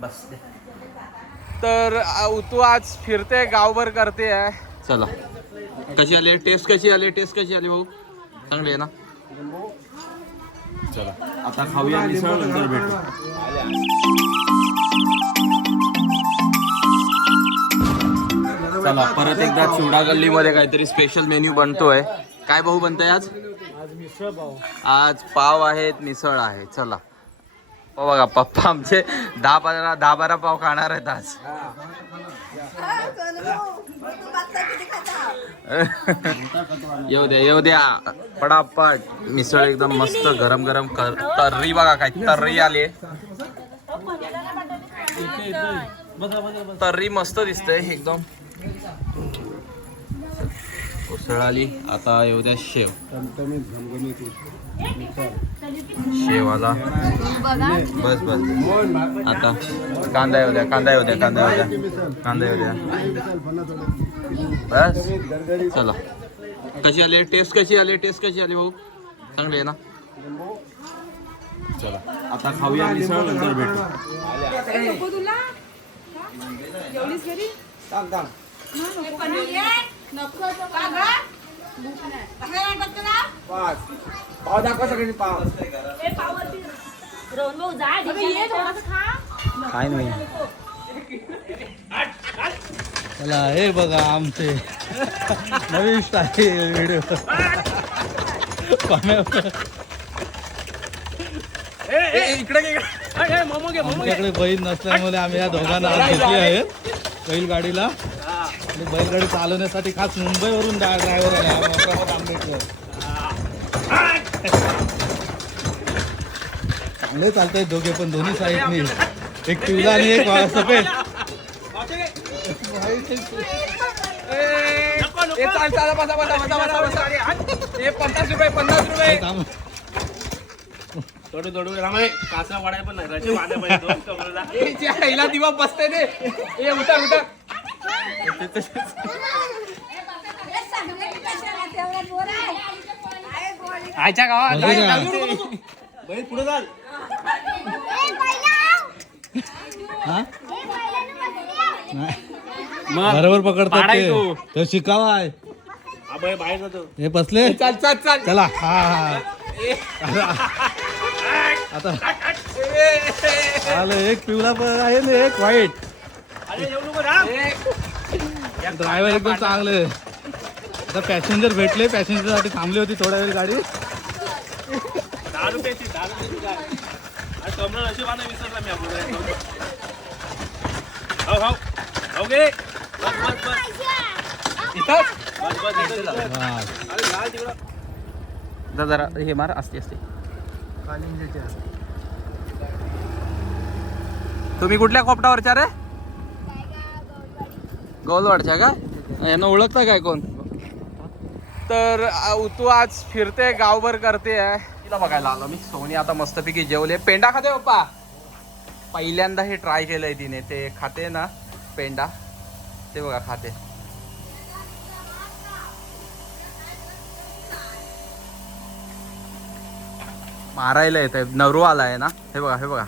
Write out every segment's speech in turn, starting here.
बस तर तू आज फिरते गावभर करते आहे. चला. कशी आली टेस्ट कशी आली? टेस्ट कशी आली भाऊ? चांगली आहे ना? चला. आता खाऊया मिसळ नंतर भेटू. चला परत एकदा चिवडा गल्लीमध्ये काहीतरी स्पेशल मेन्यू बनतोय. काय भाऊ बनतोय आज? आज पाव आहेत मिसळ आहे. चला. हो बघा पप्पा आमचे दहा बारा दहा बारा पाव खाणार आहेत आज. येऊ द्या येऊ द्या. पडापट मिसळ एकदम मस्त गरम गरम कर तर्री बघा काय तर्री आली तर्री मस्त दिसतंय एकदम. उसळ आली. आता येऊ द्या शेव. शेवाला. बस बस. आता कांदा येऊ द्या कांदा येऊ द्या कांदा येऊ द्या. कांदा येऊ द्या. बस. चला. कशी आली? टेस्ट कशी आली? टेस्ट कशी आली भाऊ? चांगली आहे ना? चला. आता खाऊया मिसळ नंतर भेटू. काय नाही. चला हे बघा आमचे. नवीन स्टाईल व्हिडिओ आमच्याकडे बैल नसल्यामुळे आम्ही या दोघांना आज घेतली आहेत. बैलगाडीला. बैलगाडी चालवण्यासाठी खास मुंबईवरून ड्रायव्हर आले आंबेडकर चांगले चालत दोघे पण दोन्ही साईडनी एक पिवळा आणि एक सफेद. पन्नास रुपये पन्नास रुपये. थोडं थोडं कासा वाडाय पण नाही दिवा बसते दे ए उतर उतर आयच्या गावात पुढे चाल. हा? बरोबर पकडतात तू. शिकावा आहे. हा बैल बाहेर जातो. हे बसले? चल चल चल. चला. हा हा आता आलं एक पिवळा पण आहे ना एक व्हाईट अरे ना ड्रायव्हर एकदम चांगले आता पॅसेंजर भेटले पॅसेंजरसाठी थांबली होती थोडा वेळ गाडी दहा रुपयाची दहा रुपयाची काय अरे कमरा अशी वादा विसरला मी आपण हो हो हो गे बस बस बस इथं बस बस इथं, इथं. हा. अरे लाल तिकडं जा जरा हे मार असते असते तुम्ही कुठल्या कोपटावरच्या रे गौलवाडच्या का? यांना ओळखता काय कोण? तर तू आज फिरते गावभर करते. तिला बघायला आलो मी. सोनी आता मस्तपैकी जेवले. पेंडा खाते पप्पा? पहिल्यांदा हे ट्राय केलंय तिने. ते खाते ना पेंडा? ते बघा खाते. मारायला येत आहे नवरू आला आहे ना? हे बघा हे बघा.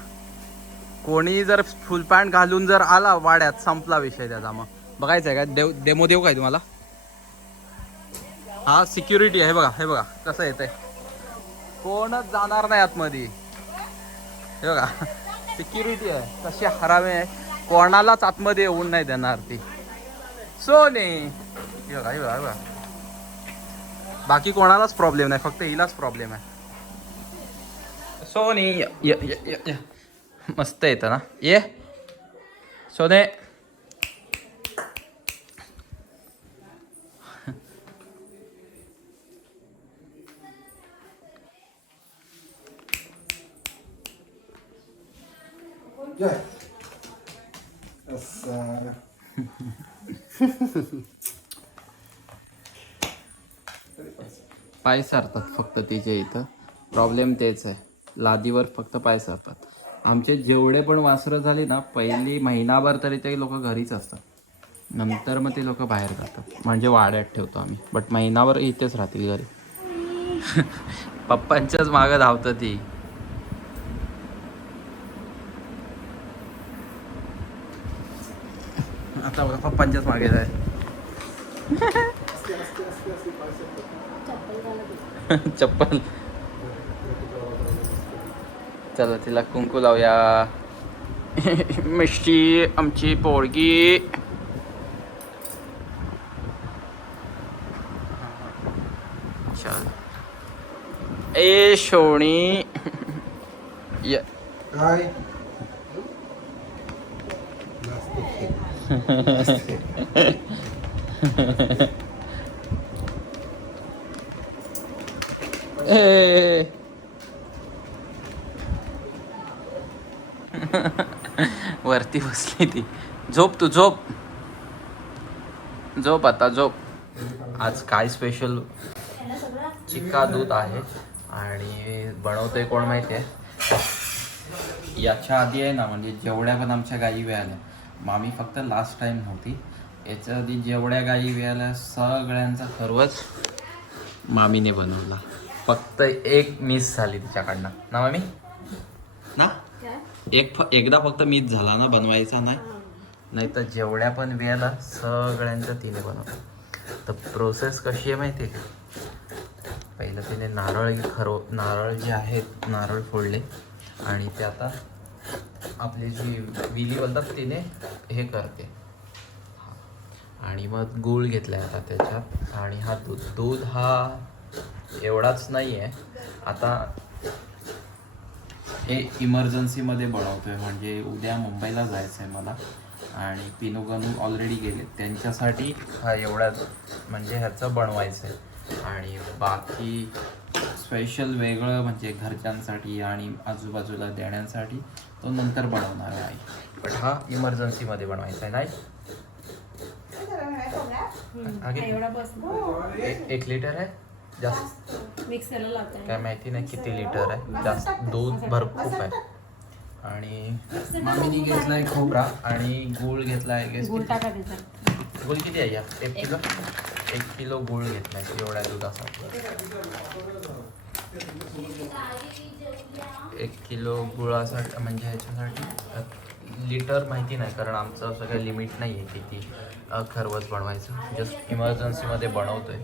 कोणी जर फुल पॅन्ट घालून जर आला वाड्यात संपला विषय त्याचा मग. बघायचं आहे का? देव डेमो देऊ काय तुम्हाला? हा सिक्युरिटी आहे बघा हे बघा कसं येत आहे कोणच जाणार नाही आतमध्ये. हे बघा सिक्युरिटी आहे कशी हरावे आहे. कोणालाच आतमध्ये येऊन नाही देणार ती. सोने. हे बघा हे बघा बघा. बाकी कोणालाच प्रॉब्लेम नाही फक्त हिलाच प्रॉब्लेम आहे. सोनी मस्त येतं ना. ये. सोने. पाय सारतात फक्त तिचे इथं. प्रॉब्लेम तेच आहे. लादीवर फक्त पाय सारतात. आमचे जेवढे पण वासरं झाली ना पहिली महिनाभर तरी ते लोक घरीच असतात. नंतर मग ते लोक बाहेर जातात. म्हणजे वाड्यात ठेवतो आम्ही. बट महिनाभर इथेच राहतील घरी. पप्पांच्याच मागं धावतं ती. आता मागे जाय. चप्पल. चला तिला कुंकू लावूया. मिष्टी आमची पोळगी ए शोणी. य काय ए वरती बसली ती. झोप तू झोप. झोप आता झोप. आज काय स्पेशल चिक्का दूध आहे आणि बनवतोय कोण माहिती आहे याच्या आधी आहे ना म्हणजे जेवढ्या पण आमच्या गायी वेळाल्या मामी फक्त लास्ट टाइम नव्हती याच्या आधी जेवढ्या गायी वेळाल्या सगळ्यांचा खरवच मामीने बनवला. फक्त एक मिस झाली तिच्याकडनं. ना मामी? ना? एक फ एकदा फक्त मिस झाला ना बनवायचा नाही. नाही तर जेवढ्या पण वेळेला सगळ्यांचं तिने बनवलं. तर प्रोसेस कशी आहे माहिती आहे का? पहिलं तिने नारळ खरो नारळ जे आहेत नारळ फोडले. आणि ते आता आपली जी विली बोलतात तिने हे करते. आणि मग गूळ घेतलाय आता त्याच्यात. आणि हा दूध दूध हा एवढाच नाही आहे आता हे इमर्जन्सीमध्ये बनवतोय. म्हणजे उद्या मुंबईला जायचं आहे मला. आणि पिनू गनू ऑलरेडी गेले त्यांच्यासाठी हा एवढाच. म्हणजे ह्याचं बनवायचं आहे आणि बाकी स्पेशल वेगळं म्हणजे घरच्यांसाठी आणि आजूबाजूला देण्यासाठी तो नंतर बनवणार आहे. पण हा इमर्जन्सीमध्ये बनवायचा आहे नाही एक लिटर आहे. जास्त. काय माहिती नाही किती लिटर आहे. जास्त दूध भरपूर खूप आहे. आणि मामीने घेतलाय खोबरा आणि गूळ टाका त्याच्यात. गूळ किती आहे या? एक किलो? एक किलो गुळ घेत नाही एवढ्या दुधासाठी एक किलो गुळासाठी म्हणजे ह्याच्यासाठी लिटर माहिती नाही कारण आमचं असं काही लिमिट नाही आहे किती खरवस बनवायचं. जस्ट इमर्जन्सीमध्ये बनवतोय.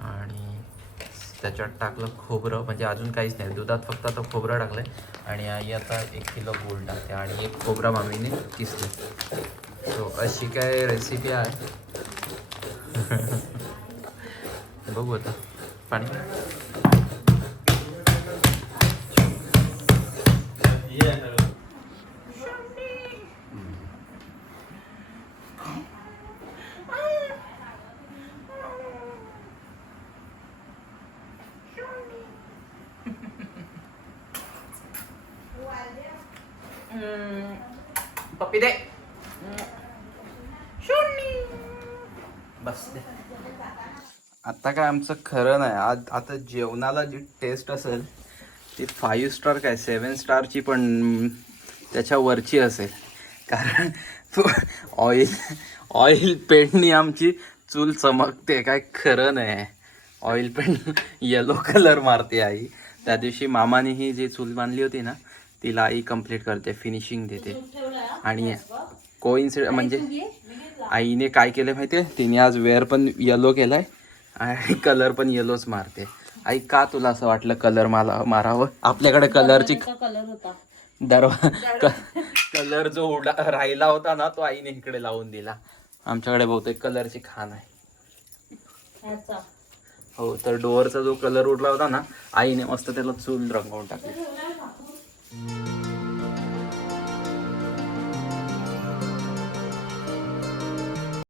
आणि त्याच्यात टाकलं खोबरं म्हणजे अजून काहीच नाही. दुधात फक्त आता खोबरं टाकलंय. आणि आई आता एक किलो गुळ टाकते. आणि एक खोबरा मामीने किसले सो अशी काय रेसिपी आहे? बघू आता. पाणी? पप्पी दे. बस आता काय आमचं खरं नाही. आज आता जेवणाला जी टेस्ट असेल ती फाईव्ह स्टार काय सेवन स्टारची पण त्याच्या वरची असेल. कारण ऑइल ऑइल पेंटनी आमची चूल चमकते. काय खरं नाही. ऑइल पेंट येलो कलर मारते आई. त्या दिवशी मामाने ही जी चूल बांधली होती ना तिला आई कंप्लीट करते फिनिशिंग देते. आणि कोइन्सिड म्हणजे आईने काय केलं माहिती आहे तिने आज वेअर पण येलो केलाय आणि कलर पण येलोच मारते. आई का तुला असं वाटलं कलर मला मारावं? आपल्याकडे कलरची कलर होता. दरवा कलर जो उडा राहिला होता ना तो आईने इकडे लावून दिला. आमच्याकडे बहुतेक कलरची खाण आहे. हो तर डोअरचा जो कलर उडला होता ना आईने मस्त त्याला चूल रंगवून टाकली.